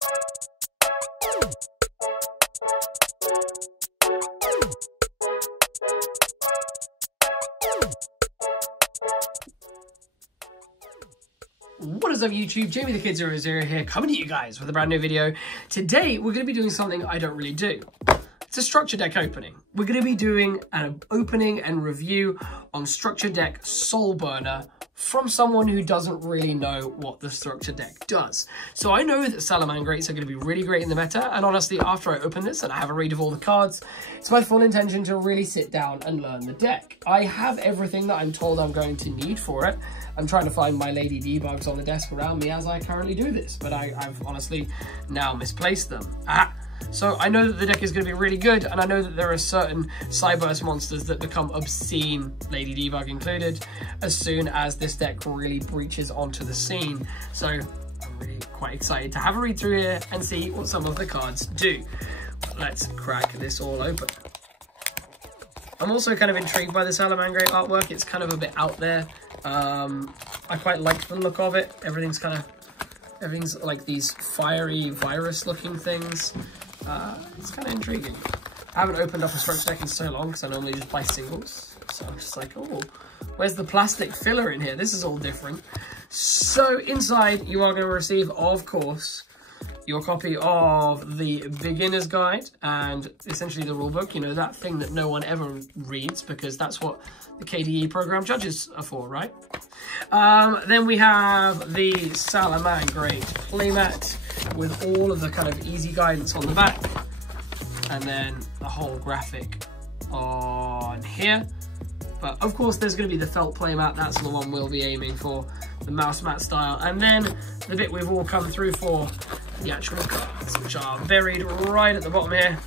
What is up YouTube, Jamie the Kid 00 here, coming to you guys with a brand new video. Today we're going to be doing something I don't really do. It's a structure deck opening. We're going to be doing an opening and review on structure deck Soulburner from someone who doesn't really know what the structure deck does. So I know that Salamangreats are going to be really great in the meta, and honestly after I open this and I have a read of all the cards, it's my full intention to really sit down and learn the deck. I have everything that I'm told I'm going to need for it. I'm trying to find my Lady Debugs on the desk around me as I currently do this, but I've honestly now misplaced them. So I know that the deck is going to be really good, and I know that there are certain Cyburst monsters that become obscene, Lady Debug included, as soon as this deck really breaches onto the scene. So I'm really quite excited to have a read through here and see what some of the cards do. Let's crack this all open. I'm also kind of intrigued by the Salamangreat artwork. It's kind of a bit out there. I quite like the look of it. Everything's like these fiery virus looking things. It's kind of intriguing. I haven't opened up a structure deck in so long because I normally just buy singles. So I'm just like, oh, where's the plastic filler in here? This is all different. So inside you are going to receive, of course, your copy of the beginner's guide and essentially the rulebook, you know, that thing that no one ever reads because that's what the KDE program judges are for, right? Then we have the Salamangreat playmat with all of the kind of easy guidance on the back, and then the whole graphic on here. But of course there's going to be the felt playmat, that's the one we'll be aiming for, the mouse mat style, and then the bit we've all come through for, the actual cards, which are buried right at the bottom here.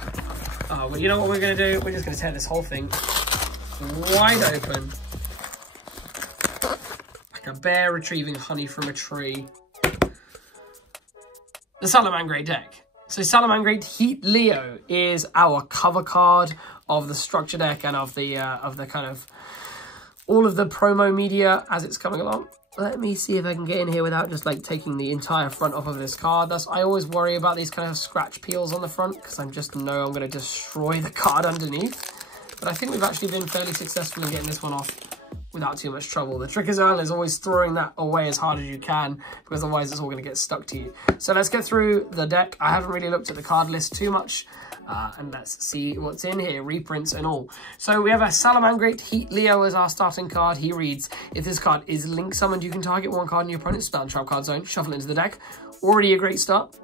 Well, you know what we're going to do? We're just going to tear this whole thing wide open, like a bear retrieving honey from a tree. The Salamangreat deck. So Salamangreat Heat Leo is our cover card of the structure deck and of the kind of all of the promo media as it's coming along. Let me see if I can get in here without just like taking the entire front off of this card. I always worry about these kind of scratch peels on the front because I just know I'm going to destroy the card underneath. But I think we've actually been fairly successful in getting this one off without too much trouble. The trick is always throwing that away as hard as you can, because otherwise it's all going to get stuck to you. So let's get through the deck. I haven't really looked at the card list too much, and let's see what's in here, reprints and all. So we have a Salamangreat Heat Leo as our starting card. He reads, if this card is link summoned, you can target one card in your opponent's spell and trap card zone, shuffle it into the deck. Already a great start.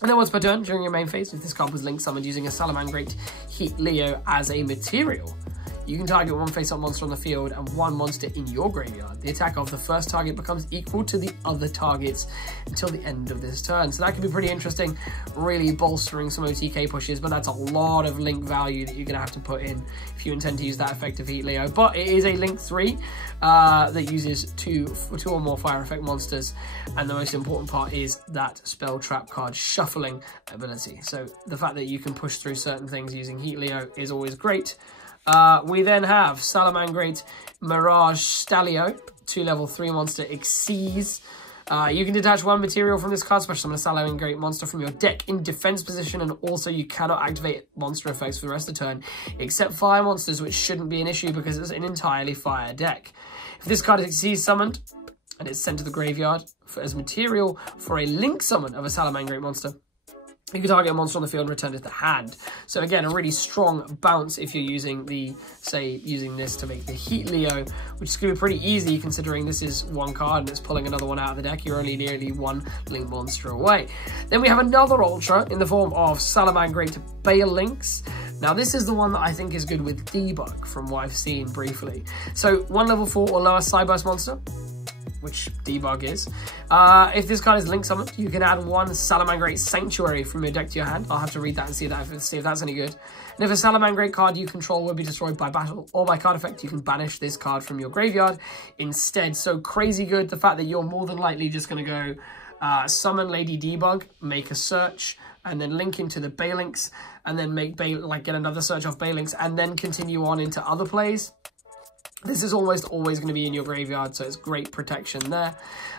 And then once per turn, during your main phase, if this card was link summoned using a Salamangreat Heat Leo as a material, you can target one face-up monster on the field and one monster in your graveyard. The attack of the first target becomes equal to the other targets until the end of this turn. So that can be pretty interesting, really bolstering some OTK pushes, but that's a lot of link value that you're going to have to put in if you intend to use that effective Heat Leo. But it is a link 3 that uses two or more fire effect monsters, and the most important part is that spell trap card shuffling ability. So the fact that you can push through certain things using Heat Leo is always great. We then have Salamangreat Mirage Stalio, 2 level 3 monster, Exceeds. You can detach one material from this card, special summon a Salamangreat monster from your deck in defense position, and also you cannot activate monster effects for the rest of the turn, except fire monsters, which shouldn't be an issue because it's an entirely fire deck. If this card is Exceeds summoned, and it's sent to the graveyard as material for a link summon of a Salamangreat monster, you can target a monster on the field and return it to hand. So again, a really strong bounce if you're using using this to make the Heat Leo, which is going to be pretty easy considering this is one card and it's pulling another one out of the deck. You're only nearly one link monster away. Then we have another Ultra in the form of Salamangreat Bale Links. Now this is the one that I think is good with Debug from what I've seen briefly. So 1 level 4 or lower Cyburst monster, which Debug is. If this card is link summoned, you can add 1 Salamangreat Sanctuary from your deck to your hand. I'll have to read that and see if that's any good. And if a Salamangreat card you control will be destroyed by battle or by card effect, you can banish this card from your graveyard instead. So crazy good. The fact that you're more than likely just going to go summon Lady Debug, make a search, and then link into the Balinks, and then make get another search off Balinks, and then continue on into other plays. This is almost always going to be in your graveyard, so it's great protection there.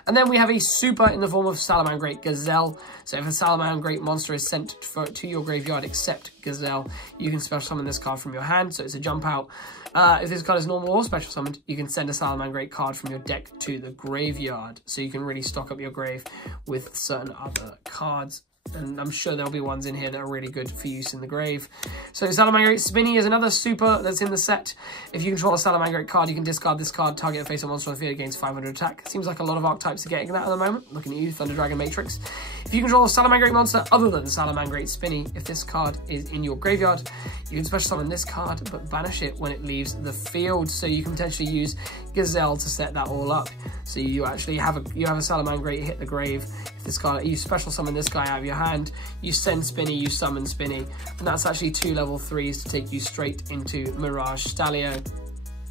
And then we have a super in the form of Salamangreat Gazelle. So if a Salamangreat monster is sent to your graveyard except Gazelle, you can special summon this card from your hand, so it's a jump out. If this card is normal or special summoned, you can send a Salamangreat card from your deck to the graveyard. So you can really stock up your grave with certain other cards. And I'm sure there'll be ones in here that are really good for use in the grave. So Salamangreat Spinny is another super that's in the set. If you control a Salamangreat card, you can discard this card, target a face or monster on the field, gains 500 attack. Seems like a lot of archetypes are getting that at the moment. Looking at you, Thunder Dragon Matrix. If you control a Salamangreat monster other than Salamangreat Spinny, if this card is in your graveyard, you can special summon this card, but banish it when it leaves the field. So you can potentially use Gazelle to set that all up. So you actually have a Salamangreat hit the grave. If this card, you special summon this guy out of your hand, you send Spinny, you summon Spinny, and that's actually 2 level 3s to take you straight into Mirage Stallion.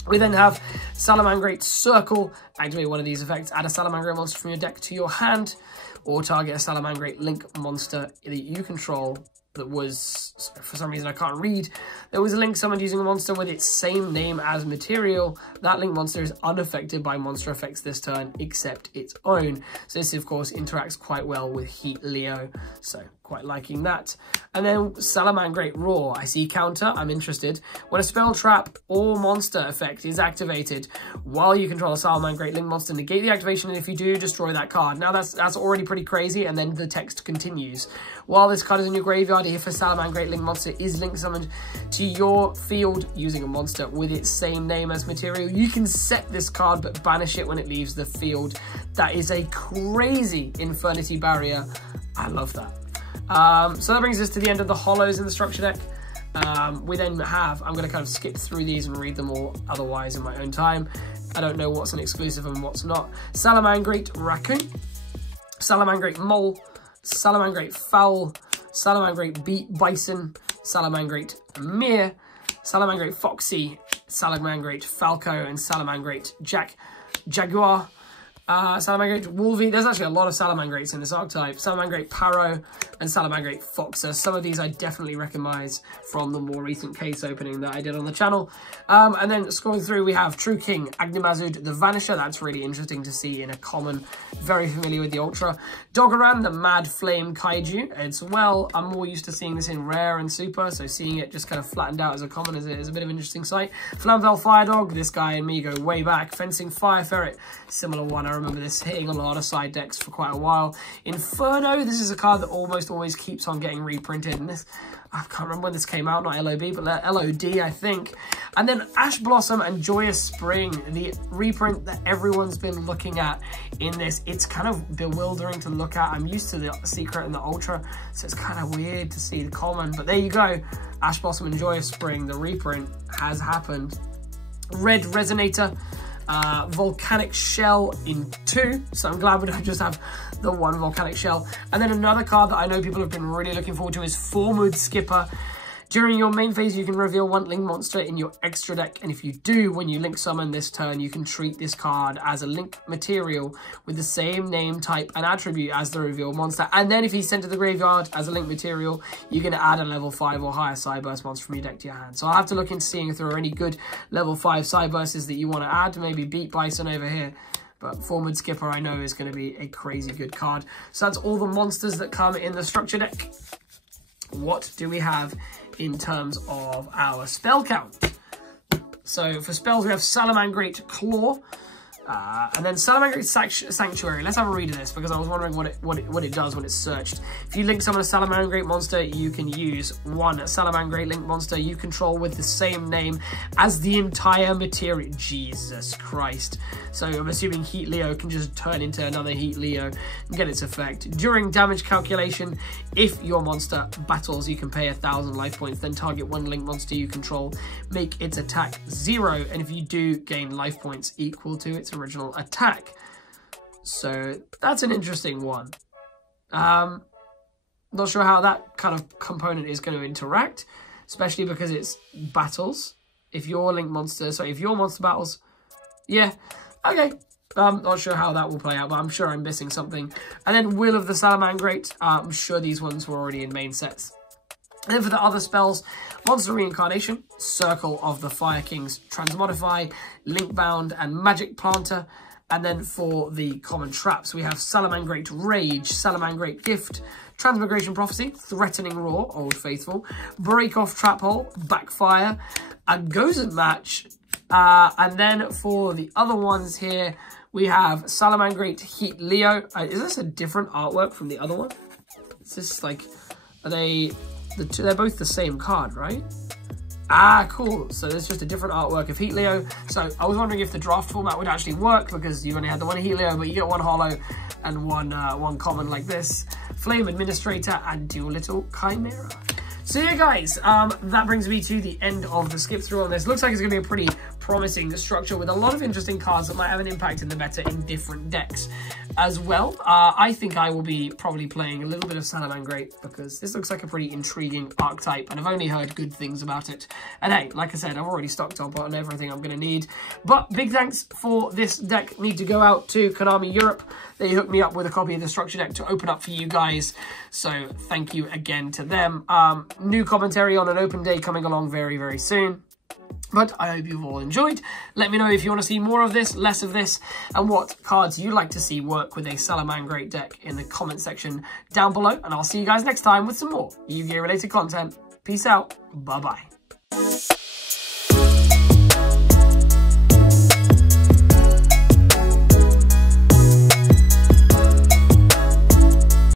We then have Salamangreat Circle. Activate one of these effects, add a Salamangreat monster from your deck to your hand, or target a Salamangreat Link monster that you control that was, for some reason I can't read, there was a Link summoned using a monster with its same name as material. That Link monster is unaffected by monster effects this turn, except its own. So this, of course, interacts quite well with Heat Leo, so quite liking that. And then Salamangreat Roar. I see counter, I'm interested. When a spell, trap, or monster effect is activated while you control a Salamangreat Link monster, negate the activation, and if you do, destroy that card. Now that's already pretty crazy, and then the text continues. While this card is in your graveyard, if a Salamangreat Link monster is Link summoned to your field using a monster with its same name as material, you can set this card but banish it when it leaves the field. That is a crazy Infernity barrier. I love that. So that brings us to the end of the hollows in the structure deck. We then have, I'm going to kind of skip through these and read them all otherwise in my own time. I don't know what's an exclusive and what's not. Salamangreat Raccoon, Salamangreat Mole, Salamangreat Fowl, Salamangreat Bison, Salamangreat Mere, Salamangreat Foxy, Salamangreat Falco, and Salamangreat Jaguar. Salamangreat Wolvie. There's actually a lot of Salamangreats in this archetype. Salamangreat Paro and Salamangreat Foxer. Some of these I definitely recognize from the more recent case opening that I did on the channel. And then scrolling through, we have True King, Agnimazud, the Vanisher. That's really interesting to see in a common. Very familiar with the Ultra. Dogoran, the Mad Flame Kaiju. As well, I'm more used to seeing this in Rare and Super, so seeing it just kind of flattened out as a common is a bit of an interesting sight. Flamvel Fire Dog. This guy and me go way back. Fencing Fire Ferret. Similar one. I remember this hitting a lot of side decks for quite a while. Inferno, this is a card that almost always keeps on getting reprinted, and this, I can't remember when this came out, not LOB, but LOD, I think. And then Ash Blossom and Joyous Spring, the reprint that everyone's been looking at in this. It's kind of bewildering to look at. I'm used to the Secret and the Ultra, so it's kind of weird to see the common, but there you go. Ash Blossom and Joyous Spring, the reprint has happened. Red Resonator, Volcanic Shell in 2, so I'm glad we don't just have the one Volcanic Shell. And then another card that I know people have been really looking forward to is Formwood Skipper. During your main phase, you can reveal one Link monster in your extra deck, and if you do, when you Link summon this turn, you can treat this card as a Link material with the same name, type, and attribute as the revealed monster. And then if he's sent to the graveyard as a Link material, you can add a level 5 or higher Cyburst monster from your deck to your hand. So I'll have to look into seeing if there are any good level 5 Cybursts that you want to add, maybe beat Bison over here. But Formwood Skipper, I know, is going to be a crazy good card. So that's all the monsters that come in the structure deck. What do we have in terms of our spell count? So for spells, we have Salamangreat Claw, and then Salamangreat Sanctuary. Let's have a read of this because I was wondering what it does when it's searched. If you link summon a Salamangreat monster, you can use one Salamangreat Link monster you control with the same name as the entire material. Jesus Christ. So I'm assuming Heat Leo can just turn into another Heat Leo and get its effect. During damage calculation, if your monster battles, you can pay 1,000 life points, then target one Link monster you control, make its attack 0, and if you do, gain life points equal to its original attack. So that's an interesting one. Not sure how that kind of component is going to interact, especially because it's battles. If your Link monster, sorry, if your monster battles, yeah, okay. I'm not sure how that will play out, but I'm sure I'm missing something. And then Will of the Salamangreat. I'm sure these ones were already in main sets. And then for the other spells, Monster Reincarnation, Circle of the Fire Kings, Transmodify, Linkbound, and Magic Planter. And then for the common traps, we have Salamangreat Rage, Salamangreat Gift, Transmigration Prophecy, Threatening Roar, Old Faithful, Break Off Trap Hole, Backfire, a Gozen Match. And then for the other ones here, we have Salamangreat Heat Leo. Is this a different artwork from the other one? Is this like, are they, they're both the same card, right? Ah, cool. So there's just a different artwork of Heat Leo. So I was wondering if the draft format would actually work because you only had the one Heat Leo, but you get one holo and one common like this. Flame Administrator and Dual Little Chimera. So yeah, guys, that brings me to the end of the skip through on this. Looks like it's going to be a pretty promising structure with a lot of interesting cards that might have an impact in the meta in different decks as well. I think I will be probably playing a little bit of Salamangreat because this looks like a pretty intriguing archetype and I've only heard good things about it. And hey, like I said, I've already stocked up on everything I'm going to need. But big thanks for this deck need to go out to Konami Europe. They hooked me up with a copy of the structure deck to open up for you guys. So thank you again to them. New commentary on an open day coming along very, very soon. But I hope you've all enjoyed. Let me know if you want to see more of this, less of this, and what cards you'd like to see work with a Salamangreat deck in the comment section down below. And I'll see you guys next time with some more Yu-Gi-Oh! Related content. Peace out. Bye-bye.